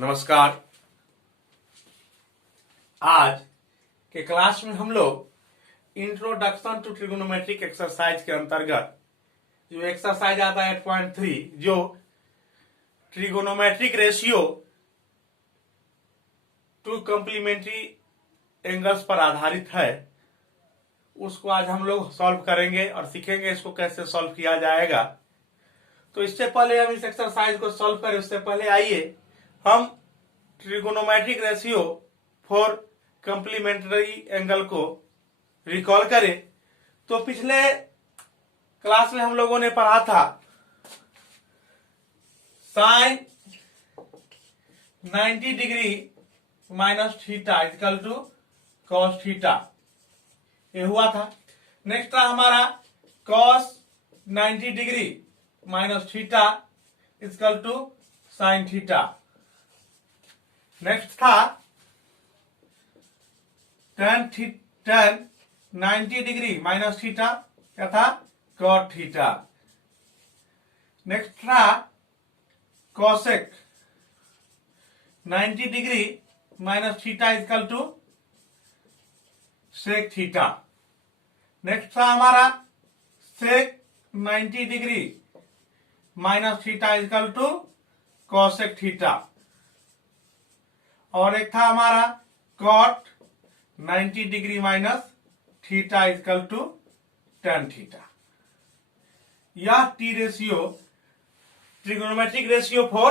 नमस्कार। आज के क्लास में हम लोग इंट्रोडक्शन टू ट्रिगोनोमेट्रिक एक्सरसाइज के अंतर्गत जो एक्सरसाइज आता है 8.3 जो trigonometric ratio to complementary angles पर आधारित है, उसको आज हम लोग सॉल्व करेंगे और सीखेंगे इसको कैसे सॉल्व किया जाएगा। तो इससे पहले हम इस एक्सरसाइज को सॉल्व करें उससे पहले आइए हम trigonometric ratio for complementary angle को रिकॉल करें। तो पिछले क्लास में हम लोगों ने पढ़ा था sine 90 degree minus theta equal to cos theta, ये हुआ था। नेक्स्ट था हमारा cos 90 degree minus theta equal to sine theta. Next था tan 90 डिग्री माइनस थीटा क्या था, कॉट थीटा। नेक्स्ट था cosec 90 degree minus theta equal to sec theta. Next था हमारा sec 90 degree minus theta equal to cosec theta. और एक था हमारा cot 90 degree minus theta equal to tan theta. यह t ratio trigonometric ratio for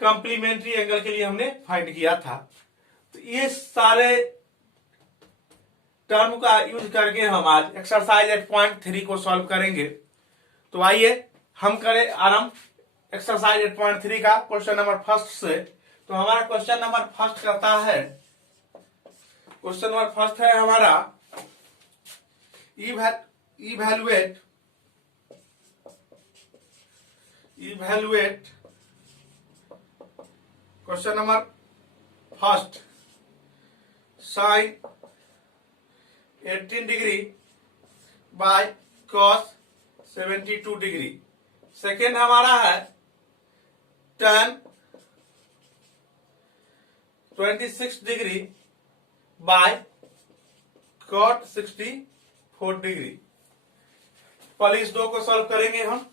complementary angle के लिए हमने फाइंड किया था। तो ये सारे टर्म का यूज करके हम आज एक्सरसाइज 8.3 को सॉल्व करेंगे। तो आइए हम करें आरंभ एक्सरसाइज 8.3 का क्वेश्चन नंबर फर्स्ट से। तो हमारा क्वेश्चन नंबर फर्स्ट करता है, क्वेश्चन नंबर फर्स्ट है हमारा evaluate question number first sine 18 degree by cos 72 degree. Second हमारा है tan 26 degree by cot 64 degree. पहले इस दो को सॉल्व करेंगे हम,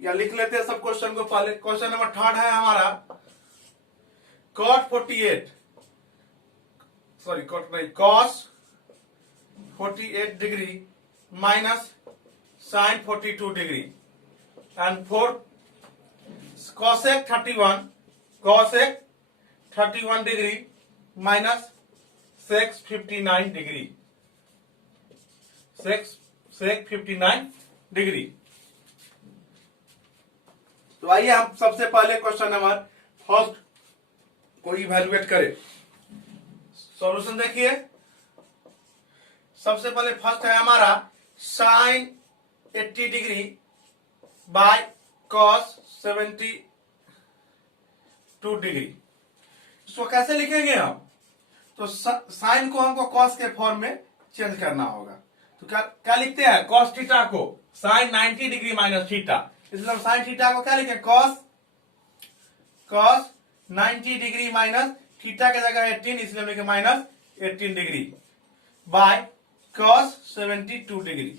या लिख लेते हैं सब क्वेश्चन को पहले। क्वेश्चन नंबर थर्ड है हमारा cos 48 degree minus sine 42 degree. And fourth cosec 31 degree minus sec 59 degree. Sec 59 degree. तो आइए हम सबसे पहले क्वेश्चन नंबर फर्स्ट को इवैल्यूएट करें। सॉल्यूशन देखिए, सबसे पहले फर्स्ट है हमारा sine 80 degree by cos 72 degree. इसको कैसे लिखेंगे हम? तो साइन को हमको कॉस के फॉर्म में चेंज करना होगा। तो क्या लिखते हैं? कॉस थीटा को साइन 90 डिग्री माइनस थीटा, इसलिए हम साइन थीटा को क्या लिखें? कॉस 90 डिग्री माइनस थीटा के जगह 18, इसलिए हम लिखे minus 18 degree by cos 72 degree.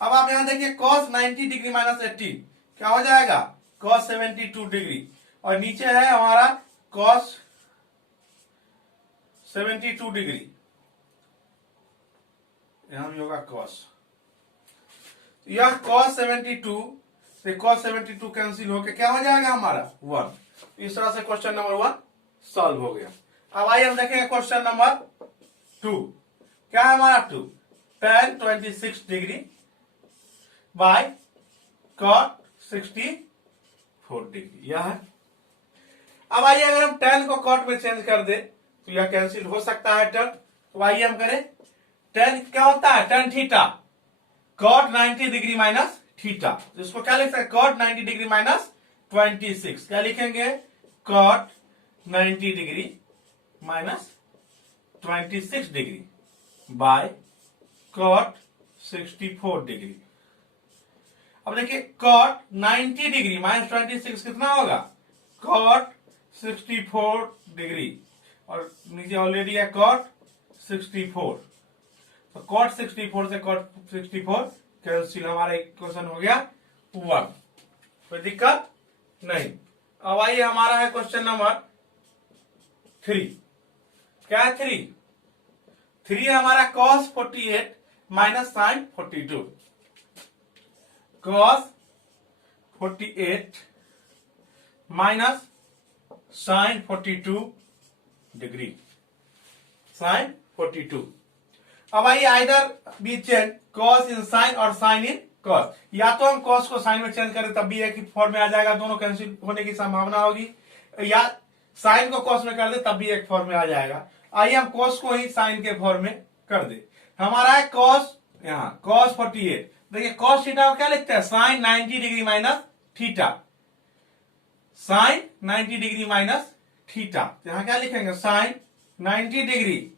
अब आप यहां देखिए कॉस 90 डिग्री माइनस 18 क्या हो जाएगा? Cos 72 degree. और नीचे है हमारा कॉस 72 डिग्री, यहां भी होगा कॉस। यह कॉस 72 से कॉस 72 कैंसिल होकर क्या हो जाएगा हमारा 1। इस तरह से क्वेश्चन नंबर 1 सॉल्व हो गया। अब आइए हम देखेंगे क्वेश्चन नंबर 2। क्या है हमारा 2? tan 26 degree by cot 64 degree, यह है। अब आइए अगर हम tan को कॉट में चेंज कर दे तो यह कैंसिल हो सकता है टर्म। तो आइए हम करें, tan क्या होता है? tan theta cot 90 degree minus theta. इसको क्या लिख सकते हैं? Cot 90 degree minus 26। क्या लिखेंगे? Cot 90 degree minus 26 degree by cot 64 degree. अब देखिए कॉट 90 डिग्री माइनस 26 कितना होगा, कॉट 64 डिग्री, और नीचे ऑलरेडी है कॉट 64, तो कॉट 64 से कॉट 64 कैंसिल, हमारा इक्वेशन हो गया 1, कोई दिक्कत नहीं। अब आइए हमारा है क्वेश्चन नंबर 3, क्या है 3 हमारा cos 48 minus sine 42, cos 48 minus sine 42 degree, sine 42। अब आइए either be change cos in sine और साइन इन cos, या तो हम cos को साइन में चेंज करें तब भी एक ही फॉर्म में आ जाएगा, दोनों कैंसिल होने की संभावना होगी, या साइन को cos में कर दे तब भी एक फॉर्म में आ जाएगा। आइए हम cos को ही साइन के फॉर्म में कर दे। हमारा है cos, यहाँ cos 48, देखिए cos थीटा को क्या लिखते हैं, sine 90 degree minus theta, sine 90 degree minus theta, यहाँ क्या लिखेंगे साइन 90 डिग्री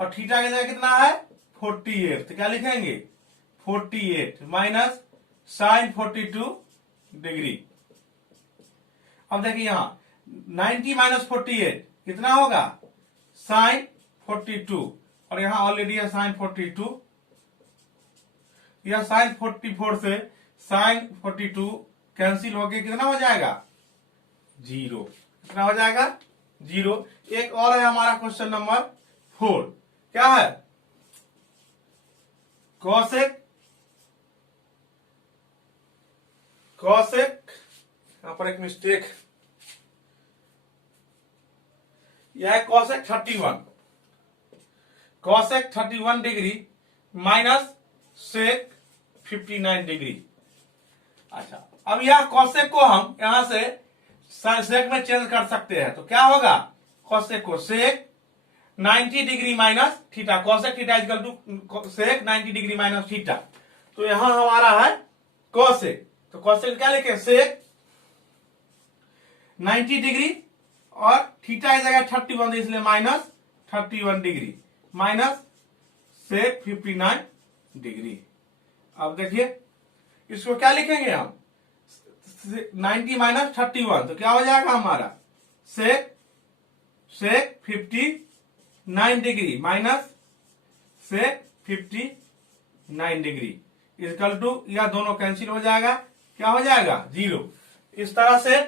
और थीटा की जगह कितना है 48, तो क्या लिखेंगे 48 माइनस साइन 42 डिग्री। अब देखिए यहां 90 माइनस 48 कितना होगा साइन 42, और यहां ऑलरेडी है साइन 42, यह साइन 44 से साइन 42 कैंसिल होके कितना हो जाएगा 0, कितना हो जाएगा 0। एक और है हमारा क्वेश्चन नंबर 4, क्या है कॉसेक, यहां पर एक मिस्टेक, यह है cosec 31, cosec 31 degree minus sec 59 degree. अच्छा, अब यह कॉसेक को हम यहां से सेक में चेंज कर सकते हैं, तो क्या होगा कॉसेक को sec 90 degree minus theta, cosec theta equal to sec 90 degree minus theta, तो यहां हमारा है कॉसेक, तो कॉसेक क्या लिखे सेक 90 डिग्री और थीटा की जगह 31 इसलिए minus 31 degree minus sec 59 degree. अब देखिए इसको क्या लिखेंगे हम 90 माइनस 31, तो क्या हो जाएगा हमारा sec 59 degree minus sec 59 degree equal to, या दोनों कैंसिल हो जाएगा, क्या हो जाएगा 0। इस तरह से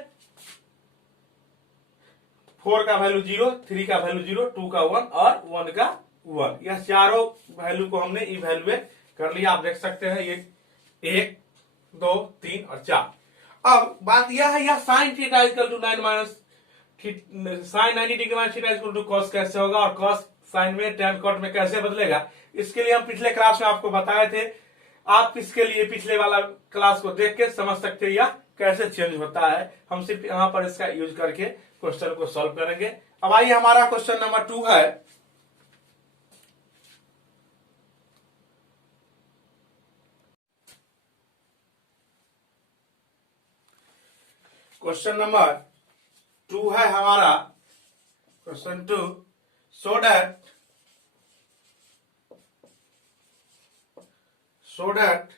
4 का वैल्यू 0, 3 का वैल्यू 0, 2 का 1 और 1 का 1, यह चारों वैल्यू को हमने इवैल्यूएट कर लिया। आप देख सकते हैं ये 1, 2, 3 और 4। अब बात यह है यह sine theta equal to 9 minus sine 90 degree minus theta equal to cos कैसे होगा, और कॉस साइन में टेन कॉट में कैसे बदलेगा, इसके लिए हम पिछले क्लास में आपको बताए थे। आप इसके लिए पिछले वाला क्लास को देख के समझ सकते हैं यह कैसे चेंज होता है। हम सिर्फ यहां पर इसका यूज करके क्वेश्चन को सॉल्व करेंगे। अब आइए हमारा क्वेश्चन नंबर 2 है, क्वेश्चन नंबर 2 है हमारा question 2, so that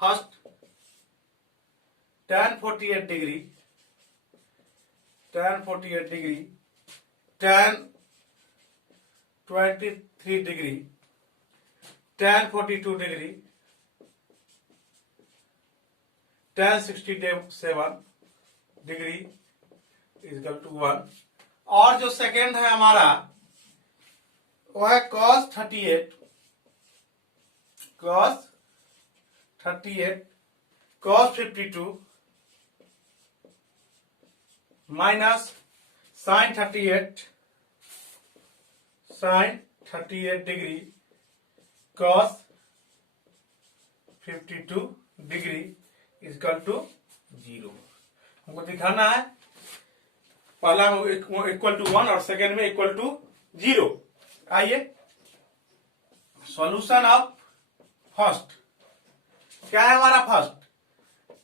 first tan 48 degree, tan 23 degree, tan 42 degree, tan 67 degree equal to 1, और जो सेकेंड है हमारा वो है cos 38, cos 52 minus sine 38 degree cos 52 degree equal to 0। हमको दिखाना है पहला इक्वल टू 1 और सेकेंड में इक्वल टू 0। आइए सॉल्यूशन ऑफ फर्स्ट, क्या है हमारा first,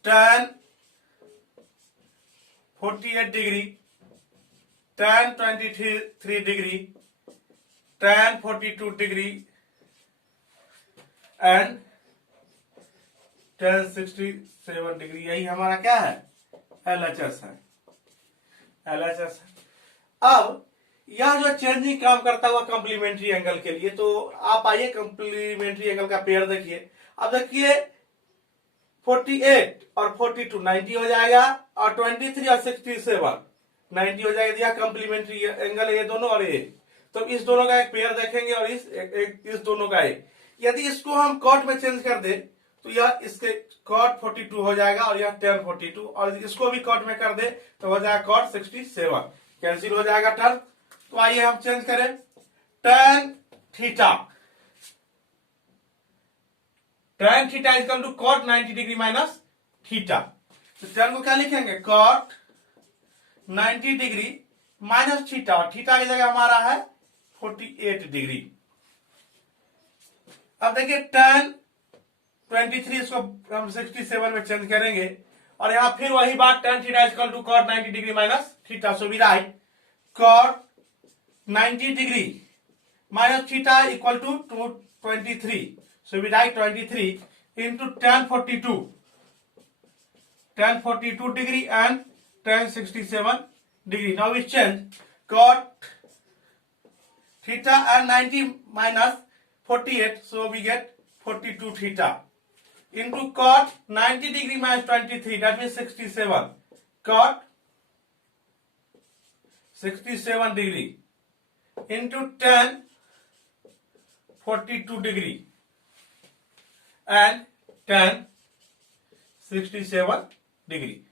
tan 48 degree, tan 23 degree, tan 42 degree and tan 67 degree, यही हमारा क्या है, LHS है, LHS है। अब यह जो चेंजिंग काम करता हुआ कॉम्प्लीमेंट्री एंगल के लिए, तो आप आइए कॉम्प्लीमेंट्री एंगल का पेयर देखिए। अब देखिए 48 और 42 90 हो जाएगा, और 23 और 67 90 हो जाएगा। यह कॉम्प्लीमेंट्री एंगल है ये दोनों, और ये तो इस दोनों का एक पेयर देखेंगे, और इस दोनों का एक। यदि इसको हम कॉट में चेंज कर दे तो यह इसके कॉट 42 हो जाएगा, और यह tan 42, और इसको भी कॉट में कर दे तो हो जाएगा कॉट 67, कैंसिल हो जाएगा टर्म। तो आइए हम चेंज करें, tan theta, tan theta equal to cot 90 degree minus theta. तो tan को क्या लिखेंगे, कॉट 90 डिग्री माइनस थीटा, और थीटा की जगह हमारा है 48 डिग्री। अब देखिए tan 23 इसको हम 67 में चेंज करेंगे, और यहां फिर वही बात, tan theta equal to cot 90 degree minus theta. So we write cot 90 degree minus theta equal to 23। So we write 23 into tan 42 degree and tan 67 degree. Now we change cot theta and 90 minus 48, so we get 42 theta into cot 90 degree minus 23, that means 67, cot 67 degree into tan 42 degree and tan 67 degree.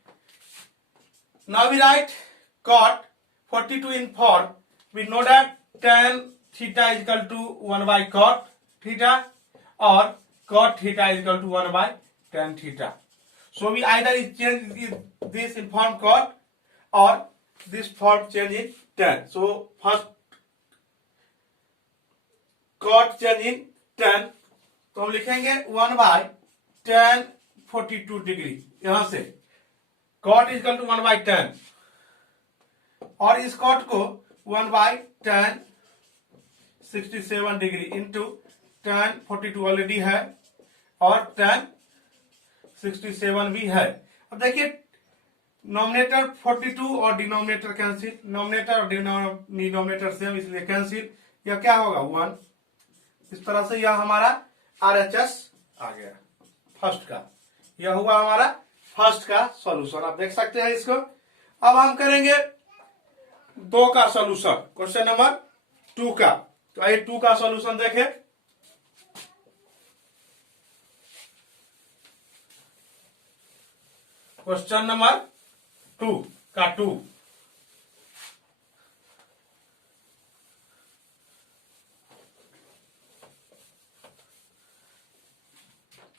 Now we write cot 42 in form. We know that tan theta is equal to 1 by cot theta, or cot theta is equal to 1 by tan theta. So we either change this in form cot, or this form change in tan. So first cot change in tan, तो हम लिखेंगे 1 by tan 42 degree, यहां से cot is equal to 1 by tan, और इस cot को 1 by tan 67 degree into tan 42 already है, और tan 67 भी है। अब देखिए नॉमिनेटर 42 और डिनोमिनेटर कैंसिल, नॉमिनेटर और डिनोमिनेटर सेम, इसलिए कैंसिल। यह क्या होगा 1। इस तरह से यह हमारा RHS आ गया फर्स्ट का। यह हुआ हमारा फर्स्ट का सॉल्यूशन, आप देख सकते हैं इसको। अब हम करेंगे 2 का सॉल्यूशन, क्वेश्चन नंबर 2 का। तो आइए 2 का सॉल्यूशन देखें। क्वेश्चन नंबर 2 का 2,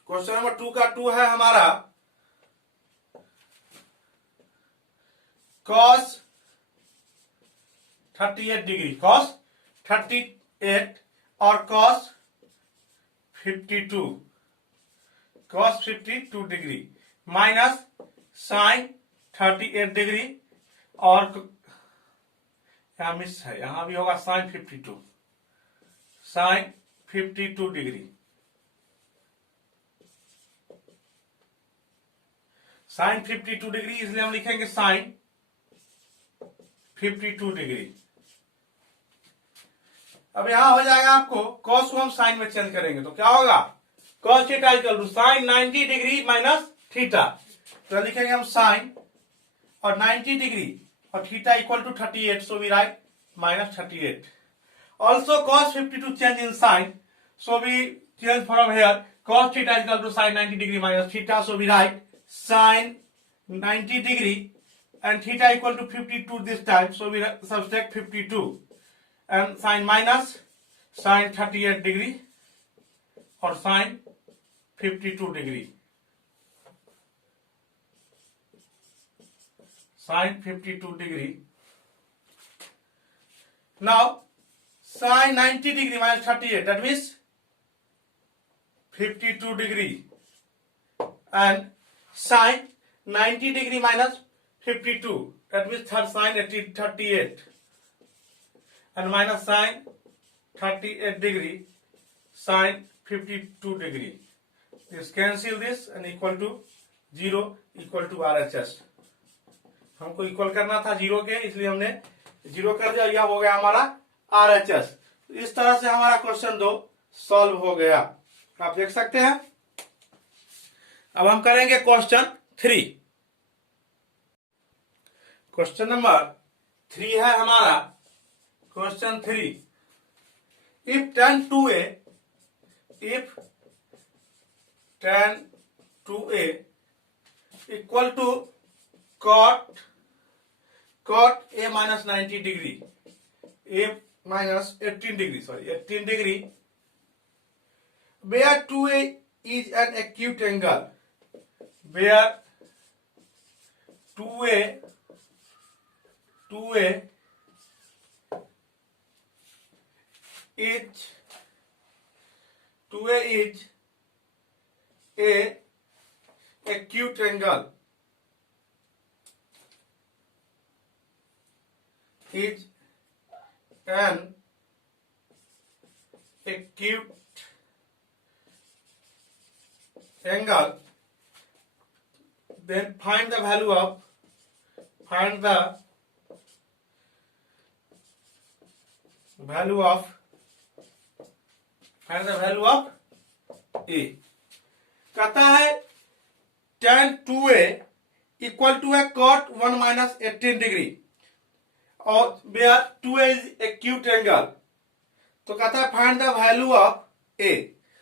क्वेश्चन नंबर 2 का 2 है हमारा cos 38 डिग्री, cos 38 और cos 52 degree minus sin 38 degree, और यहां मिस है, यहां भी होगा sin 52 डिग्री, sin 52 डिग्री, इसलिए हम लिखेंगे sin 52 डिग्री। अब यहां हो जाएगा आपको cos को हम sin में चेंज करेंगे, तो क्या होगा cos theta equal to sin 90 degree minus theta. तो लिखेंगे हम sin और 90 डिग्री और theta equal to 38, so we write minus 38। Also cos 52 change in sin, so we change from here cos theta equal to sin 90 degree minus theta, so we write sin 90 degree and theta equal to 52 this time, so we subtract 52 and sin minus sin 38 degree or sin 52 degree, sin 52 degree. Now sin 90 degree minus 38, that means 52 degree, and sin 90 degree minus 52, that means sin 38, and minus sin 38 degree sin 52 degree. This cancel this and equal to 0 equal to RHS। हमको इक्वल करना था 0 के, इसलिए हमने 0 कर दिया, यह हो गया हमारा RHS। इस तरह से हमारा क्वेश्चन 2 सॉल्व हो गया, आप देख सकते हैं। अब हम करेंगे क्वेश्चन 3। क्वेश्चन नंबर 3 है हमारा question 3। If tan 2a equal to cot a minus 90 degree, a minus 18 degree, 18 degree, where 2a is an acute angle, where 2a is a acute angle, is an acute angle, then find the value of a। कहता है tan 2a equal to है cot 1 minus 18 degree और where 2a is acute angle। तो कहता है find the value of a।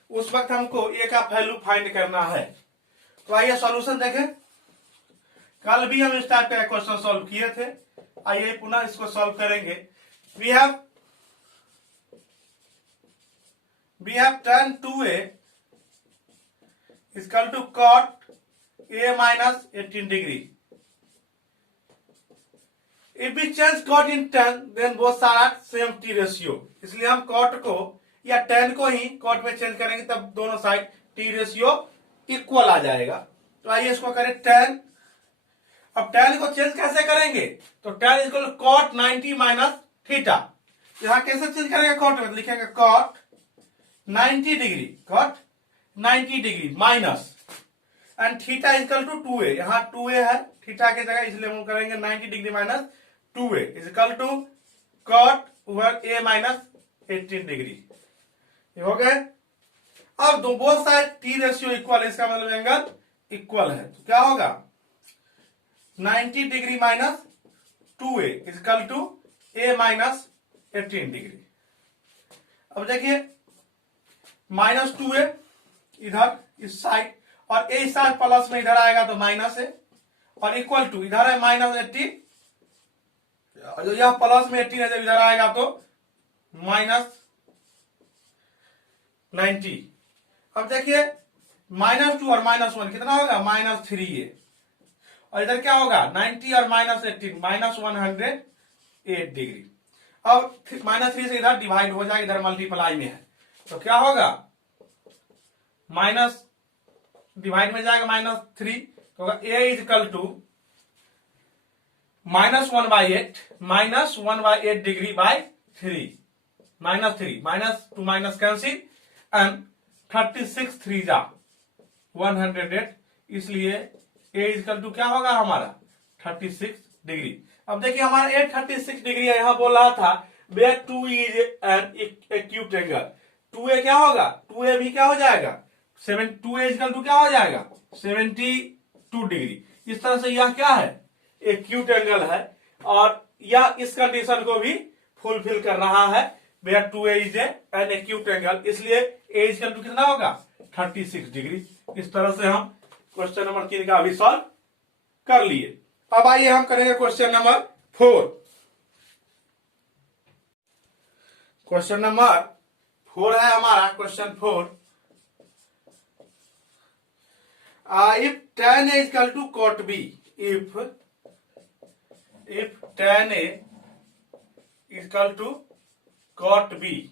उस वक्त हमको a का वैल्यू फाइंड करना है। तो आइए सॉल्यूशन देखें। कल भी हम इस टाइप का क्वेश्चन सॉल्व किए थे, आइए पुनः इसको सॉल्व करेंगे। We have tan 2a is equal to cot a minus 18 degree। If we change cot in tan, then both are at same t ratio। इसलिए हम cot को या tan को ही cot में चेंज करेंगे, तब दोनों साइड t रेशियो इक्वल आ जाएगा। तो आइए इसको करें tan। अब tan को चेंज कैसे करेंगे? तो tan is equal to cot 90 minus theta. यहां कैसे चेंज करेंगे? cot में लिखेंगे cot 90 degree minus and theta is equal to 2a। यहां 2a है थीटा की जगह, इसलिए हम करेंगे 90 degree minus 2a is equal to cot over a minus 18 degree. ये हो गए। अब दो both side t ratio equal, इसका मतलब एंगल इक्वल है। तो क्या होगा? 90 degree minus 2a is equal to a minus 18 degree. अब देखिए माइनस 2a इधर इस साइड और a साइड प्लस में इधर आएगा तो माइनस है, और इक्वल टू इधर है माइनस 18, जो यह प्लस में 18 है, जब इधर आएगा तो माइनस 90। अब देखिए माइनस 2 और माइनस 1 कितना होगा? Minus 3a। और इधर क्या होगा? 90 और माइनस 18 माइनस 108 डिग्री। अब माइनस 3 से इधर डिवाइड हो जाएगा, इधर मल्टीप्लाई में है, तो क्या होगा? माइनस डिवाइड में जाएगा माइनस 3, तो होगा a is equal to minus 1/8 degree by 3 minus 3 minus two minus cancel and 36 3 जा 108, इसलिए a इज इक्वल टू क्या होगा हमारा? 36 डिग्री। अब देखिए हमारा a 36 डिग्री है, यहां बोल रहा था where 2 is an acute angle। 2a क्या होगा? 2a भी क्या हो जाएगा? 2a इज इक्वल टू क्या हो जाएगा? 72 डिग्री। इस तरह से यह क्या है? एक्यूट एंगल है, और यह इस कंडीशन को भी फुलफिल कर रहा है, where 2a is an acute angle, इसलिए a इज इक्वल टू कितना होगा? 36 डिग्री। इस तरह से हम क्वेश्चन नंबर 3 का अभी सॉल्व कर लिए। अब आइए हम करेंगे क्वेश्चन नंबर 4। क्वेश्चन नंबर 4 है हमारा question 4। if tan a is equal to cot b, if tan a is equal to cot b,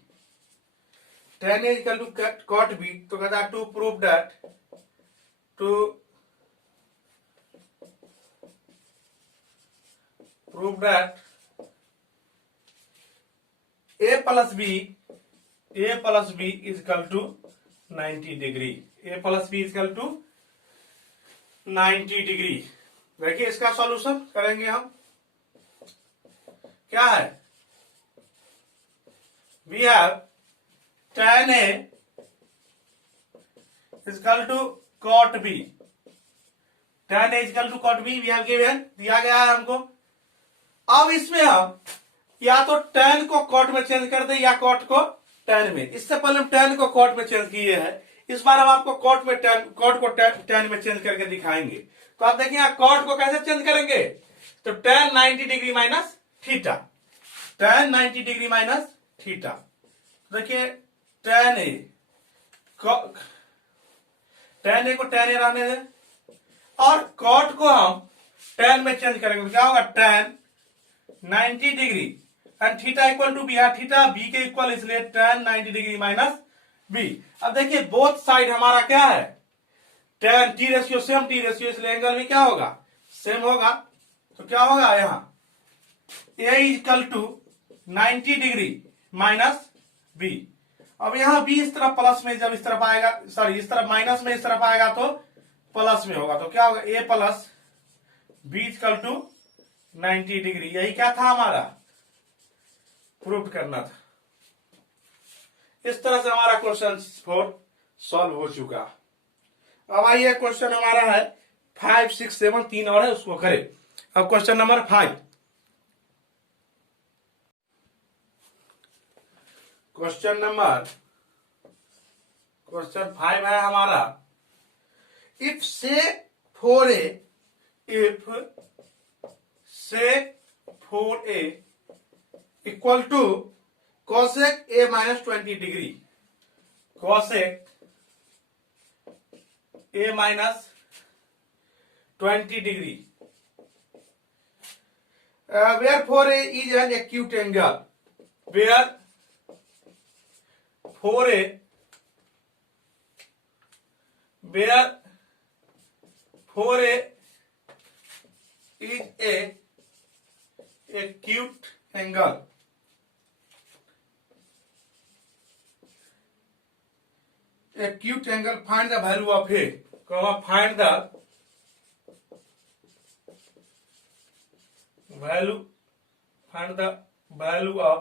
tan a is equal to cot b, तो कहता है to prove that a plus b is equal to 90 degree. A plus B equal to 90 degree. देखिए इसका solution करेंगे हम, क्या है, we have tan A equal to cot B, tan A equal to cot B we have given, दिया गया है हमको। अब इसमें हम या तो tan को cot में चेंज कर दे या cot को tan में। इससे पहले हम tan को cot में चेंज किए हैं, इस बार हम आपको cot को tan में चेंज करके दिखाएंगे। तो आप देखिए यहाँ cot को कैसे चेंज करेंगे, तो tan 90 degree minus theta, tan 90 degree minus theta. देखिए tan A को tan A रहने दें और cot को हम tan में चेंज करेंगे, तो क्या होगा, tan 90 degree and theta equal to B है, थीटा बी के इक्वल, इसलिए tan 90 डिग्री माइनस बी। अब देखिए बोथ साइड हमारा क्या है, tan T ratio same T ratio, इसलिए एंगल भी क्या होगा, सेम होगा। तो क्या होगा यहां a equal to 90 degree minus B. अब यहां b इस तरफ प्लस में, जब इस तरफ आएगा, सॉरी इस तरफ माइनस में, इस तरफ आएगा तो प्लस में होगा, तो क्या होगा, a plus B equal to 90 degree. यही क्या था हमारा, प्रूव करना था। इस तरह से हमारा क्वेश्चन 4 सॉल्व हो चुका। अब आइए क्वेश्चन हमारा है 5, 6, 7, 3 और है, उसको करें। अब क्वेश्चन नंबर 5, क्वेश्चन 5 है हमारा, if sec 4a equal to cosec a minus 20 degree, cosec a minus 20 degree, where 4a is an acute angle, where 4a is a acute angle, acute angle, find the value of a, find the value of,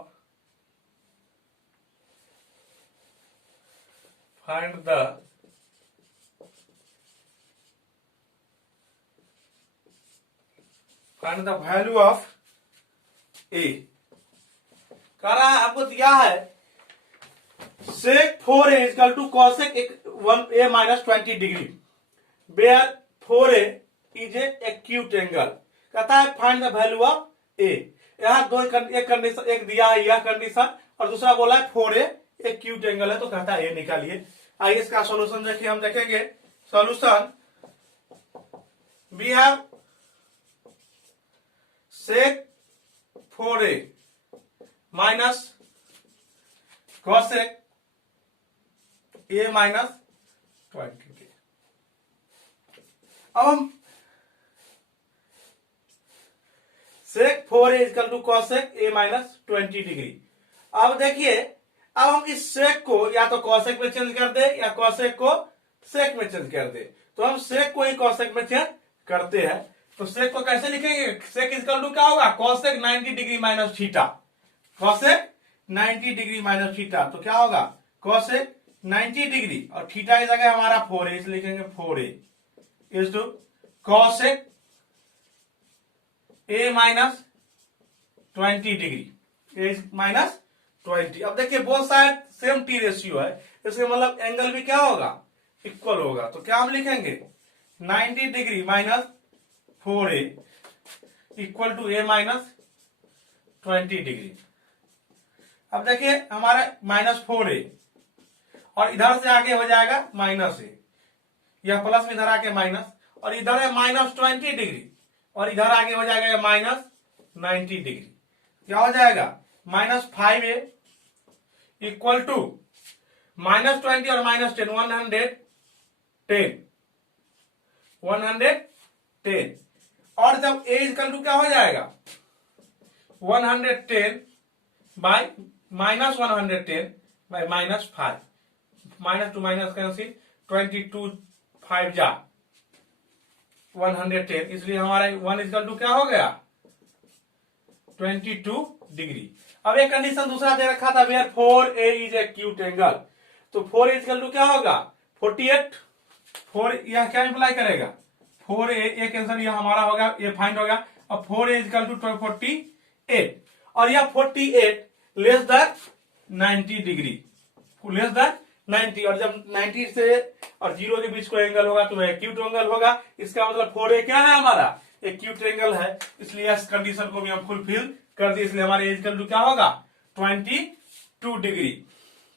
find the value of a। कह रहा है आपको दिया है sec 4a equal to cosec a minus 20 degree, where 4a is a acute angle। कहता है find the value of a। यहां दो एक कंडीशन, एक दिया है यह कंडीशन और दूसरा बोला है 4a एक्यूट एंगल है, तो कहता है a निकालिए। आइए इसका सॉल्यूशन देखिए, हम देखेंगे solution, we have sec 4a minus cosec a minus 20। अब हम sec 4a equal to cosec a minus 20 degree. अब देखिए, अब हम इस sec को या तो cosec में चेंज कर दे या cosec को sec में चेंज कर दे, तो हम sec को ही cosec में चेंज करते हैं। तो sec को कैसे लिखेंगे, sec इक्वल टू क्या होगा, cosec 90 degree minus theta, cosec 90 degree minus theta, तो क्या होगा cosec 90 डिग्री और थीटा की जगह हमारा 4a, इसलिए लिखेंगे 4a is to cosec a minus 20 degree, a minus 20। अब देखिए both side same T ratio है, इसका मतलब एंगल भी क्या होगा, इक्वल होगा। तो क्या हम लिखेंगे 90 degree minus 4a equal to a minus 20 degree. अब देखिए हमारा माइनस 4a और इधर से आगे हो जाएगा माइनस a, यह प्लस में इधर आके माइनस, और इधर है माइनस 20 डिग्री और इधर आगे हो जाएगा माइनस 90 डिग्री। क्या हो जाएगा minus 5a equal to minus 20 और माइनस 10, 110 और जब a इक्वल टू क्या हो जाएगा 110 by minus 110 by minus 5, minus two minus cancel, 22 5 जा 110, इसलिए हमारा 1 इक्वल टू क्या हो गया 22 डिग्री। अब एक कंडीशन दूसरा दे रखा था, where 4A is a acute angle, तो 4A इक्वल टू क्या होगा 48। 4 यह क्या इंप्लाई करेगा 4A, एक आंसर यह हमारा होगा, ये फाइंड होगा। अब 4A इक्वल टू 48 और यह 48 less than 90 degree, less than 90, और जब 90 से और 0 के बीच कोई एंगल होगा तो एक्यूट एंगल होगा। इसका मतलब 4A क्या है हमारा एक्यूट एंगल है, इसलिए इस कंडीशन को भी हम फुलफिल कर दिए, इसलिए हमारे इक्वल टू क्या होगा 22 डिग्री।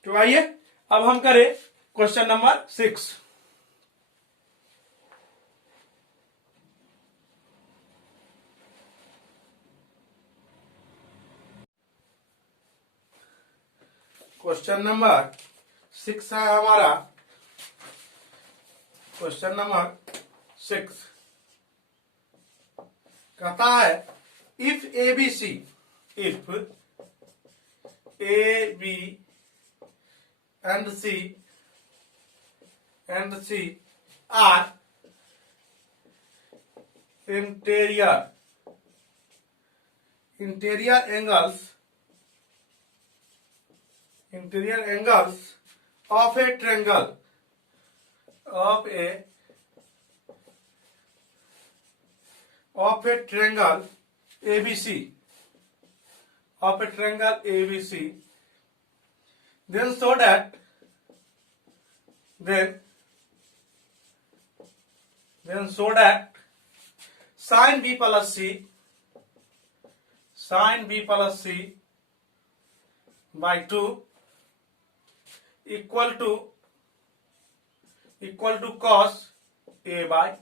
तो आइए अब हम करें क्वेश्चन नंबर 6। क्वेश्चन नंबर 6 है हमारा, क्वेश्चन नंबर 6 कहता है if ABC, if AB and C are interior angles of a triangle ABC, then so that sin B plus C by 2 equal to cos A by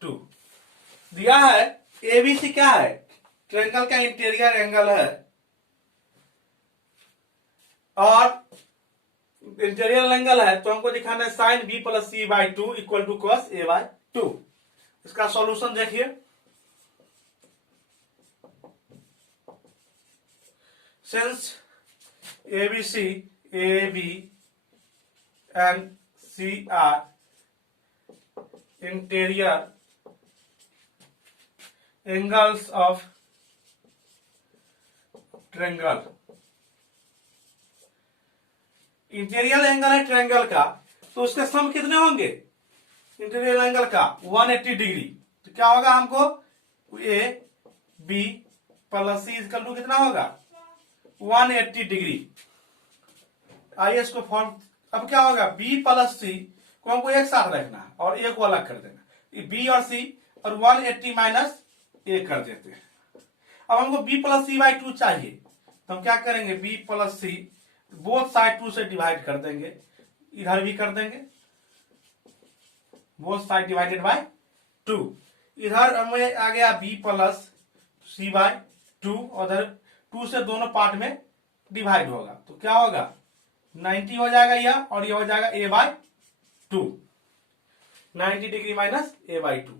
2, दिया है। ABC क्या है triangle का interior angle है, और interior angle है तो हमको दिखाना है sine B plus C by 2 equal to cos A by 2। इसका सॉल्यूशन देखिए, since AB and C are interior angles of triangle, interior angle है ट्रायंगल का, तो उसके सम कितने होंगे इंटीरियर एंगल का 180 डिग्री। तो क्या होगा हमको A B plus C equal to कितना होगा 180 डिग्री। आइए इसको फॉर्म, अब क्या होगा B प्लस C को हमको एक साथ रखना है और A को अलग कर देना, B और C और 180 माइनस A कर देते हैं। अब हमको B प्लस C बाई 2 चाहिए, तो हम क्या करेंगे B plus C both side 2 से डिवाइड कर देंगे, इधर भी कर देंगे, बोथ साइड डिवाइडेड बाय 2, इधर हमें आ गया B प्लस C बाय 2, उधर 2 से दोनों पार्ट में डिवाइड होगा, तो क्या होगा 90 हो जाएगा यह, और यह हो जाएगा A by 2, 90 degree minus A by 2।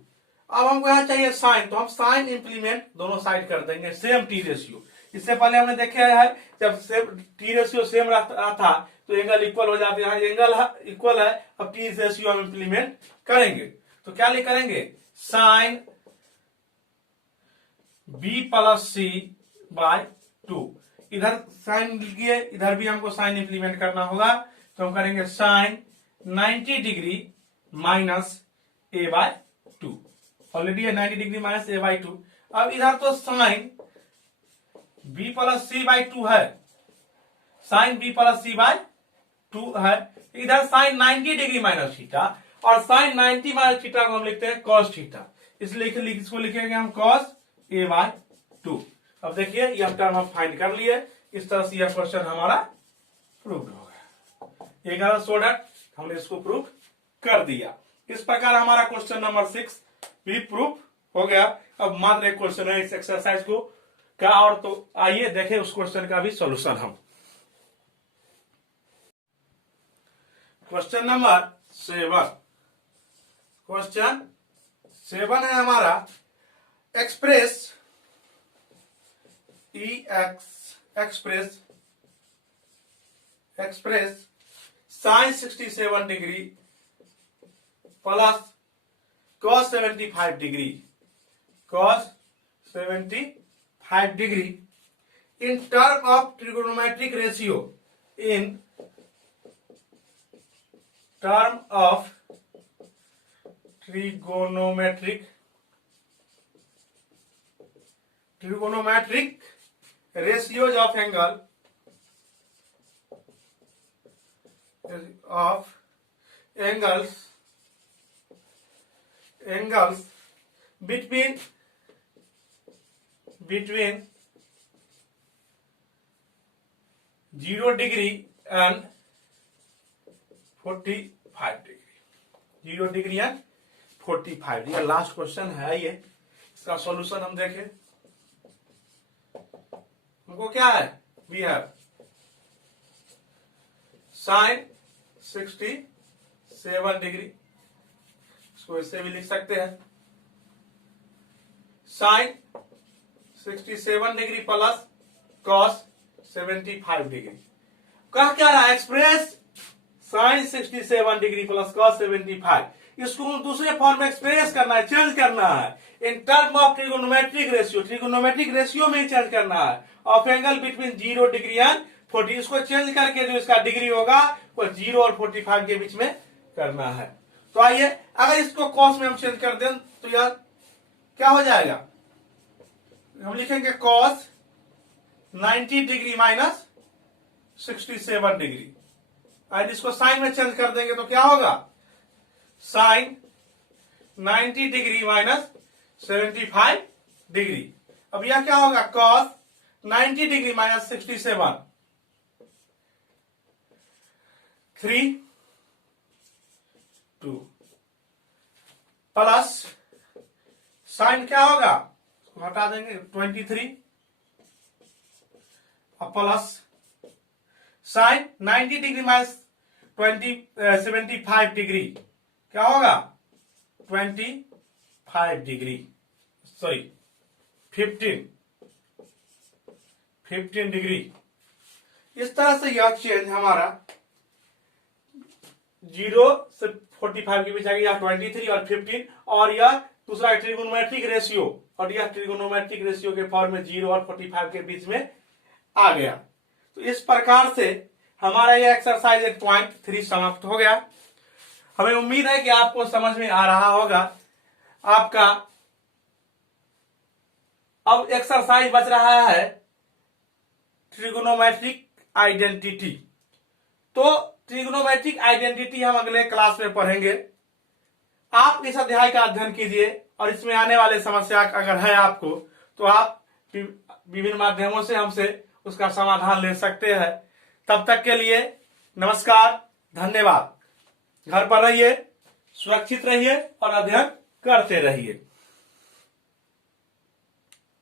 अब हमको यहाँ चाहिए साइन, तो हम साइन इंप्लीमेंट दोनों साइड कर देंगे, सेम टी रेशियो। इससे पहले हमने देखे है जब टी रेशियो सेम रहा था तो एंगल इक्वल हो जाते हैं, एंगल इक्वल है, अब टी रेशियो हम इंप्लीमेंट करेंगे, तो क्या लिख करेंगे sine B plus C by 2, इधर साइन लिखिए, इधर भी हमको साइन इंप्लीमेंट करना होगा, तो हम करेंगे sine 90 degree minus A by 2, already है 90 डिग्री माइनस A बाई 2। अब इधर तो sine B plus C by 2 है, sine B plus C by 2 है, इधर साइन 90 डिग्री माइनस थीटा, और साइन 90 माइनस थीटा को हम लिखते हैं कॉस थीटा, इसलिए इसको लिखेंगे हम कॉस A बाई 2। अब देखिए यह टर्म हम फाइंड कर लिए, इस तरह से यह क्वेश्चन हमारा प्रूव्ड हो गया। एक बार सो दैट हमने इसको प्रूव कर दिया। इस प्रकार हमारा क्वेश्चन नंबर 6 भी प्रूफ हो गया। अब मात्र एक क्वेश्चन है इस एक्सरसाइज को का, और तो आइए देखें उस क्वेश्चन का भी सॉल्यूशन हम। क्वेश्चन नंबर 7, क्वेश्चन 7 है हमारा express sine 67 degree plus cos 75 degree, cos 75 degree in term of trigonometric ratio, in term of trigonometric ratios of angles between 0 degree and 45 degree, 0 degree and 45 degree. Last question है ये, इसका solution हम देखें। हमको क्या है, वी हैव साइन 67 डिग्री, इसको इससे भी लिख सकते हैं, sine 67 degree plus cos 75 degree. कहा क्या रहा, express sine 67 degree plus cos 75, इसको दूसरे फॉर्म में एक्सप्रेस करना है, चेंज करना है in term of trigonometric ratio, trigonometric ratio में चेंज करना है of angle between 0 degree and 40। इसको चेंज करके जो इसका डिग्री होगा वो 0 और 45 के बीच में करना है। तो आइए, अगर इसको कॉस में हम चेंज कर दें तो यार क्या हो जाएगा, हम लिखेंगे कॉस 90 डिग्री माइनस 67 डिग्री, और इसको साइन में चेंज कर देंगे तो क्या होगा, साइन 90 डिग्री माइनस 75 डिग्री। अब यह क्या होगा, cos 90 degree minus 67, 3 2 plus sign क्या होगा, हटा देंगे 23 plus sign 90 degree minus 75 degree क्या होगा, 25 डिग्री, सॉरी 15 डिग्री। इस तरह से यह चेंज हमारा 0 से 45 के बीच आ गया, 23 और 15, और यह दूसरा ट्रिगोनोमेट्रिक रेशियो, और यह ट्रिगोनोमेट्रिक रेशियो के फॉर्म में 0 और 45 के बीच में आ गया। तो इस प्रकार से हमारा यह एक्सरसाइज 8.3 समाप्त हो गया। हमें उम्मीद है कि आपको समझ में आ रहा होगा। आपका अब एक्सरसाइज बच रहा है ट्रिगोनोमेट्रिक आइडेंटिटी। तो ट्रिगोनोमेट्रिक आइडेंटिटी हम अगले क्लास में पढ़ेंगे। आप इस अध्याय का अध्ययन कीजिए, और इसमें आने वाले समस्या अगर है आपको तो आप विभिन्न माध्यमों से हमसे उसका समाधान ले सकते हैं। तब तक के लिए नमस्कार, धन्यवाद। घर पर रहिए, सुरक्षित रहिए और अध्ययन करते रहिए।